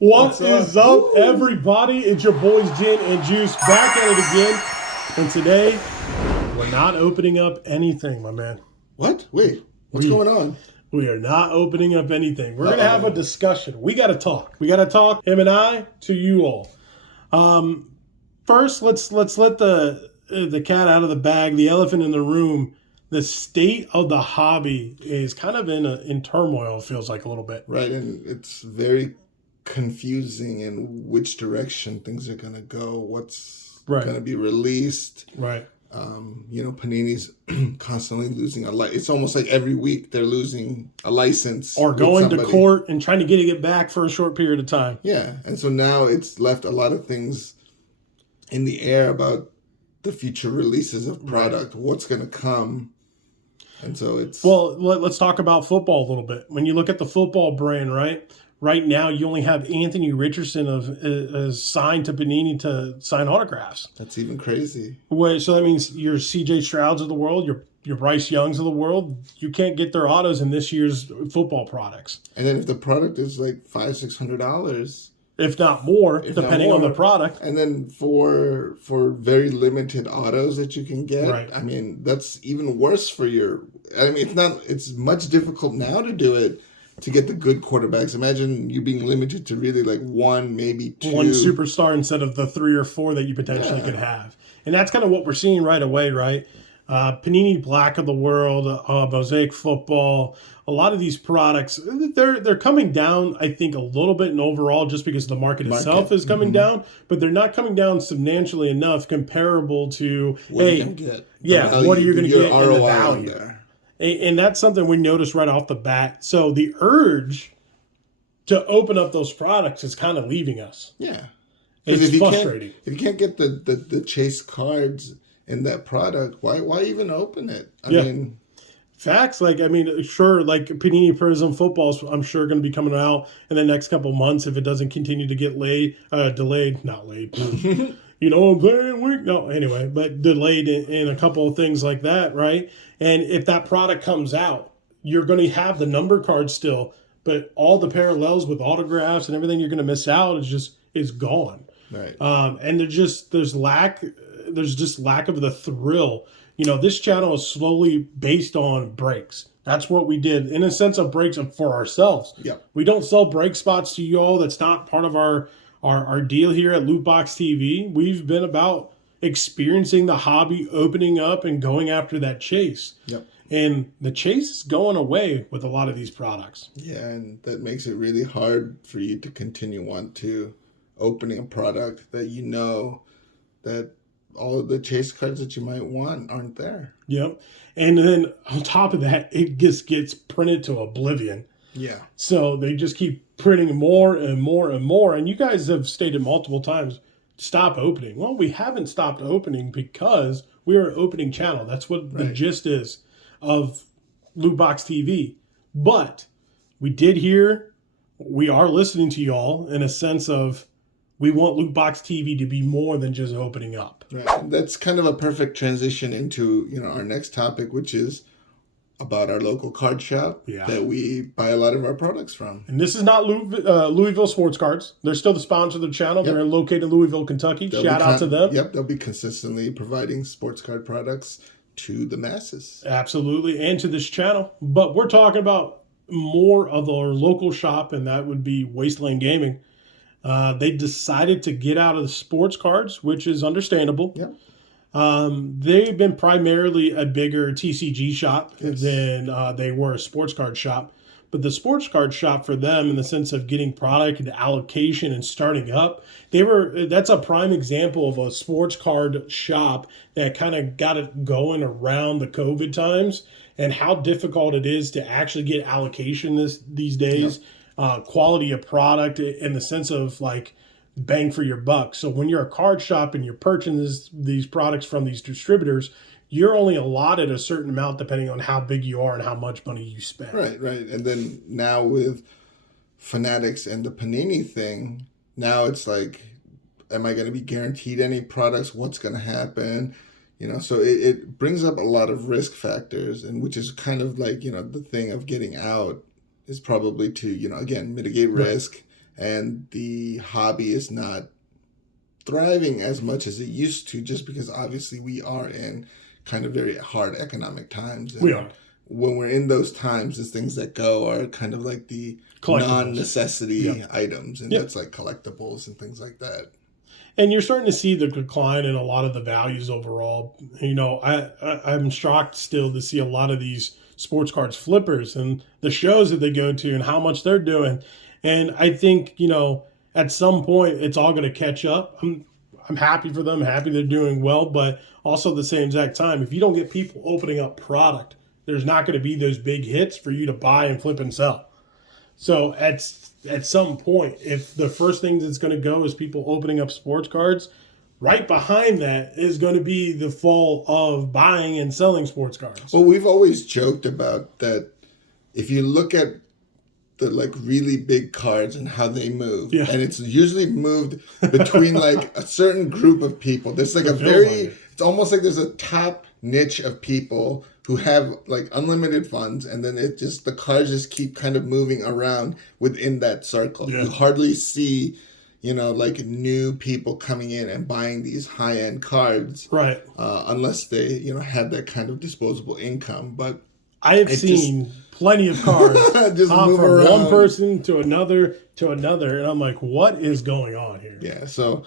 What is up, everybody? It's your boys, Gin and Juice, back at it again. And today, we're not opening up anything, my man. What? Wait, what's going on? We are not opening up anything. We're going to have a discussion. We got to talk. We got to talk, him and I, to you all. First, let's let the cat out of the bag, the elephant in the room. The state of the hobby is kind of in turmoil, it feels like a little bit. Right, and it's very confusing in which direction things are going to go, what's going to be released. Right. Panini's constantly losing a license. It's almost like every week they're losing a license. Or going to court and trying to get it back for a short period of time. Yeah, and so now it's left a lot of things in the air about the future releases of product, what's going to come. And so it's... Well, let's talk about football a little bit. When you look at the football brand, right now you only have Anthony Richardson is signed to Panini to sign autographs. That's even crazy. So that means your C.J. Strouds of the world, your Bryce Youngs of the world, you can't get their autos in this year's football products. And then if the product is like $500-$600... If not more, depending on the product. And then for very limited autos that you can get, right. I mean, that's even worse for your... I mean, it's much difficult now to do it, to get the good quarterbacks. Imagine you being limited to really like one, maybe two. One superstar instead of the 3 or 4 that you potentially could have. And that's kind of what we're seeing right away, right? Panini Black of the world, Mosaic Football, a lot of these products, they're coming down, I think, a little bit in overall just because the market itself is coming down, but they're not coming down substantially enough comparable to, what are you going to get? What are you going to get ROI in the value? And that's something we noticed right off the bat. So the urge to open up those products is kind of leaving us. Yeah. It's frustrating. If you can't get the chase cards in that product, why even open it? I mean, facts. Sure, like Panini Prism Football's, I'm sure, going to be coming out in the next couple months if it doesn't continue to get delayed. Not late. You know what I'm saying? No, anyway, but delayed in a couple of things like that, right? And if that product comes out, you're going to have the number card still, but all the parallels with autographs and everything you're going to miss out is gone. Right. And there's just lack of the thrill. This channel is slowly based on breaks. That's what we did in a sense of breaks for ourselves. Yeah. We don't sell break spots to you all. That's not part of our deal here at Lootbox TV. We've been about experiencing the hobby, opening up and going after that chase. Yep. And the chase is going away with a lot of these products. Yeah, and that makes it really hard for you to continue on to opening a product that you know that all of the chase cards that you might want aren't there. Yep. And then on top of that, it just gets printed to oblivion. Yeah. So they just keep printing more and more and more. And you guys have stated multiple times, stop opening. Well, we haven't stopped opening because we are an opening channel. That's what the gist is of Lootbox TV. But we are listening to y'all in a sense of we want Lootbox TV to be more than just opening up. Right. That's kind of a perfect transition into our next topic, which is about our local card shop that we buy a lot of our products from. And this is not Louisville Sports Cards. They're still the sponsor of the channel. Yep. They're located in Louisville, Kentucky. Shout out to them. Yep, they'll be consistently providing sports card products to the masses. Absolutely, and to this channel. But we're talking about more of our local shop, and that would be Wasteland Gaming. They decided to get out of the sports cards, which is understandable. Yep. They've been primarily a bigger TCG shop than they were a sports card shop. But the sports card shop for them, in the sense of getting product and allocation and starting up, that's a prime example of a sports card shop that kind of got it going around the COVID times and how difficult it is to actually get allocation these days. Yep. Quality of product in the sense of like bang for your buck. So when you're a card shop and you're purchasing these products from these distributors, you're only allotted a certain amount depending on how big you are and how much money you spend. Right. And then now with Fanatics and the Panini thing, now it's like, am I going to be guaranteed any products? What's going to happen? So it brings up a lot of risk factors, and which is kind of like, the thing of getting out is probably to, again, mitigate risk and the hobby is not thriving as much as it used to, just because obviously we are in kind of very hard economic times. And We are. when we're in those times, the things that go are kind of like the non-necessity items, and that's like collectibles and things like that. And you're starting to see the decline in a lot of the values overall. You know, I'm shocked still to see a lot of these sports cards flippers and the shows that they go to and how much they're doing. And I think, you know, at some point it's all going to catch up. I'm happy for them, happy they're doing well, but also at the same exact time, if you don't get people opening up product, there's not going to be those big hits for you to buy and flip and sell. So at some point, if the first thing that's going to go is people opening up sports cards, right behind that is going to be the fall of buying and selling sports cards. Well, we've always joked about that. If you look at the like really big cards and how they move, and it's usually moved between like a certain group of people. There's like it's almost like there's a top niche of people who have like unlimited funds, and then the cards just keep kind of moving around within that circle. You hardly see, you know, like new people coming in and buying these high-end cards, right? Unless they, you know, have that kind of disposable income. But I have seen plenty of cards just hop move from around. one person to another, and I'm like, what is going on here? Yeah, so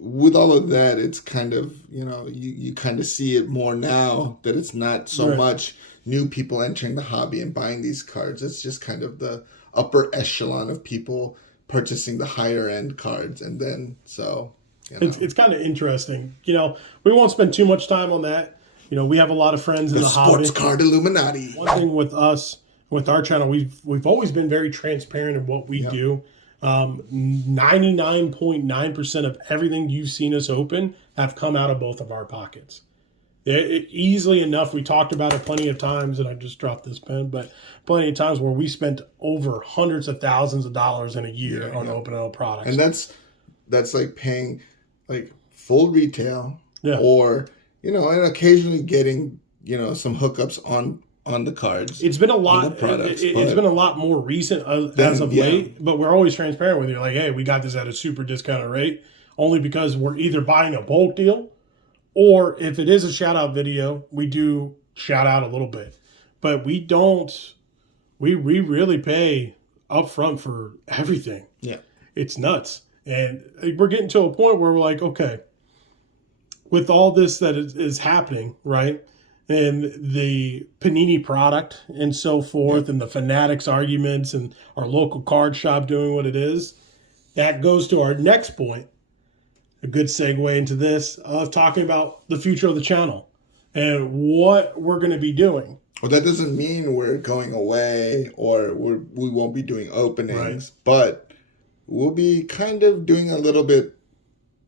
with all of that, it's kind of, you know, you kind of see it more now that it's not so much new people entering the hobby and buying these cards. It's just kind of the upper echelon of people purchasing the higher end cards. And then, so, you know. It's kind of interesting. You know, we won't spend too much time on that. You know, we have a lot of friends in the hobby. Sports card Illuminati. One thing with us, with our channel, we've always been very transparent in what we do. 99.9% of everything you've seen us open have come out of both of our pockets. Easily enough, we talked about it plenty of times, and I just dropped this pen, but plenty of times where we spent over hundreds of thousands of dollars in a year on opening up products. And that's like paying like full retail or, you know, and occasionally getting, you know, some hookups on the cards. It's been a lot. It's been a lot more recent as of late, but we're always transparent with you. Like, hey, we got this at a super discounted rate, only because we're either buying a bulk deal, or if it is a shout out video, we do shout out a little bit. But we don't. We really pay upfront for everything. Yeah, it's nuts, and we're getting to a point where we're like, okay, with all this that is happening, right? And the Panini product and so forth, and the Fanatics arguments, and our local card shop doing what it is, that goes to our next point, a good segue into this, of talking about the future of the channel and what we're going to be doing. Well, that doesn't mean we're going away or we won't be doing openings, but we'll be kind of doing a little bit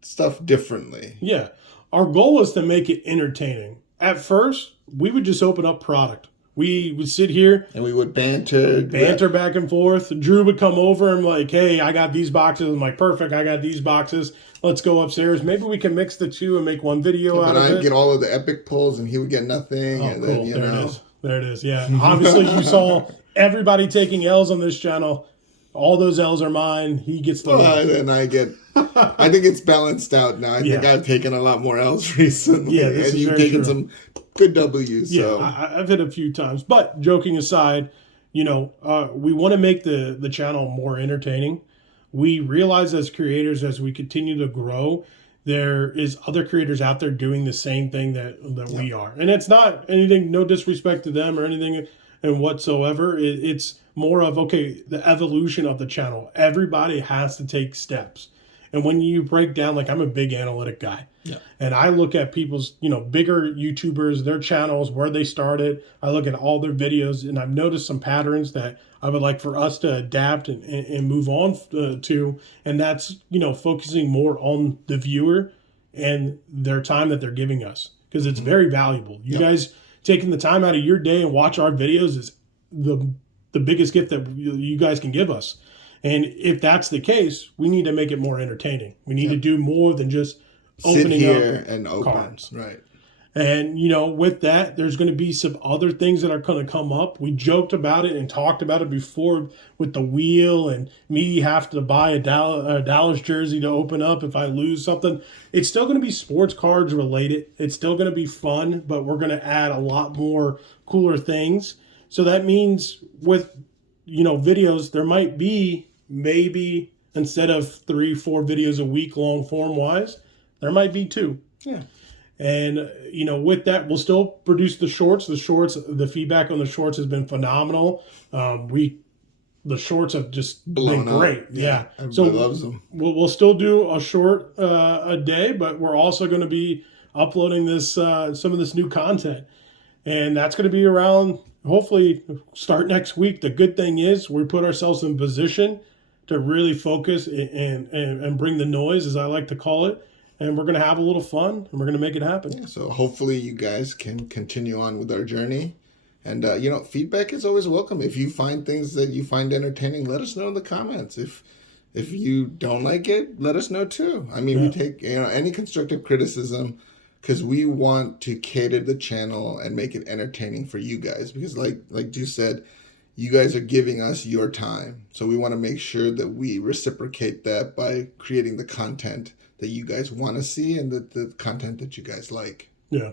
stuff differently. Yeah. Our goal is to make it entertaining. At first, we would just open up product. We would sit here and we would banter back and forth. Drew would come over and like, hey, I got these boxes. I'm like, perfect. I got these boxes. Let's go upstairs. Maybe we can mix the two and make one video out of it. But I'd get all of the epic pulls and he would get nothing. Oh, cool. There it is. Yeah. Obviously, you saw everybody taking L's on this channel. All those L's are mine. He gets the and I think it's balanced out now. I think I've taken a lot more L's recently. Yeah, and you've taken some good W's. Yeah, so. I've hit a few times. But joking aside, you know, we want to make the channel more entertaining. We realize as creators, as we continue to grow, there is other creators out there doing the same thing that we are. And it's not anything, no disrespect to them or anything and whatsoever. It's more of, okay, the evolution of the channel. Everybody has to take steps. And when you break down, like I'm a big analytic guy. Yeah. And I look at people's, you know, bigger YouTubers, their channels, where they started. I look at all their videos and I've noticed some patterns that I would like for us to adapt and move on to. And that's, you know, focusing more on the viewer and their time that they're giving us, because it's very valuable. You guys taking the time out of your day and watch our videos is the biggest gift that you guys can give us. And if that's the case, we need to make it more entertaining. We need to do more than just opening here up and open cards. Right. And, with that, there's going to be some other things that are going to come up. We joked about it and talked about it before with the wheel and me have to buy a Dallas jersey to open up if I lose something. It's still going to be sports cards related. It's still going to be fun, but we're going to add a lot more cooler things. So that means with, videos, there might be maybe instead of 3-4 videos a week long form wise, there might be 2. Yeah. And, with that, we'll still produce the shorts. The feedback on the shorts has been phenomenal. The shorts have just been great. Yeah. Everybody loves them. We'll still do a short a day, but we're also going to be uploading some of this new content. And that's going to be around, hopefully, start next week. The good thing is we put ourselves in position to really focus and bring the noise, as I like to call it. And we're going to have a little fun, and we're going to make it happen. Yeah, so hopefully you guys can continue on with our journey. And, feedback is always welcome. If you find things that you find entertaining, let us know in the comments. If you don't like it, let us know too. I mean, we take any constructive criticism because we want to cater the channel and make it entertaining for you guys. Because like you said, you guys are giving us your time. So we want to make sure that we reciprocate that by creating the content that you guys want to see and the content that you guys like. Yeah.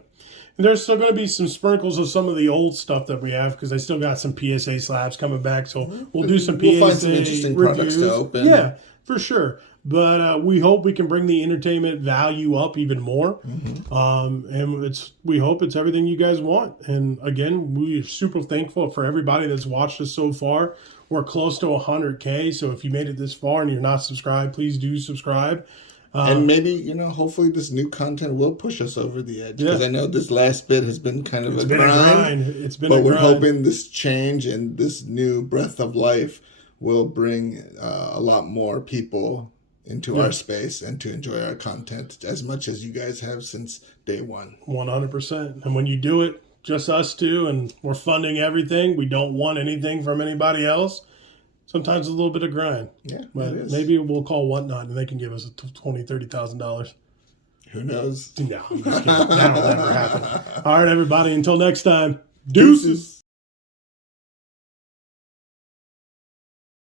And there's still going to be some sprinkles of some of the old stuff that we have because I still got some PSA slabs coming back. So we'll do some PSA find some interesting reviews. Products to open. Yeah, for sure. But we hope we can bring the entertainment value up even more. Mm-hmm. And we hope it's everything you guys want. And again, we're super thankful for everybody that's watched us so far. We're close to 100K. So if you made it this far and you're not subscribed, please do subscribe. And maybe, hopefully this new content will push us over the edge. Because I know this last bit has been kind of a grind. It's been a grind. But we're hoping this change and this new breath of life will bring a lot more people into our space and to enjoy our content as much as you guys have since day one. 100%. And when you do it, just us two, and we're funding everything. We don't want anything from anybody else. Sometimes a little bit of grind. Yeah, but maybe we'll call Whatnot and they can give us $20,000-$30,000. Who knows? No, I'm just kidding. That'll never happen. All right, everybody. Until next time, deuces.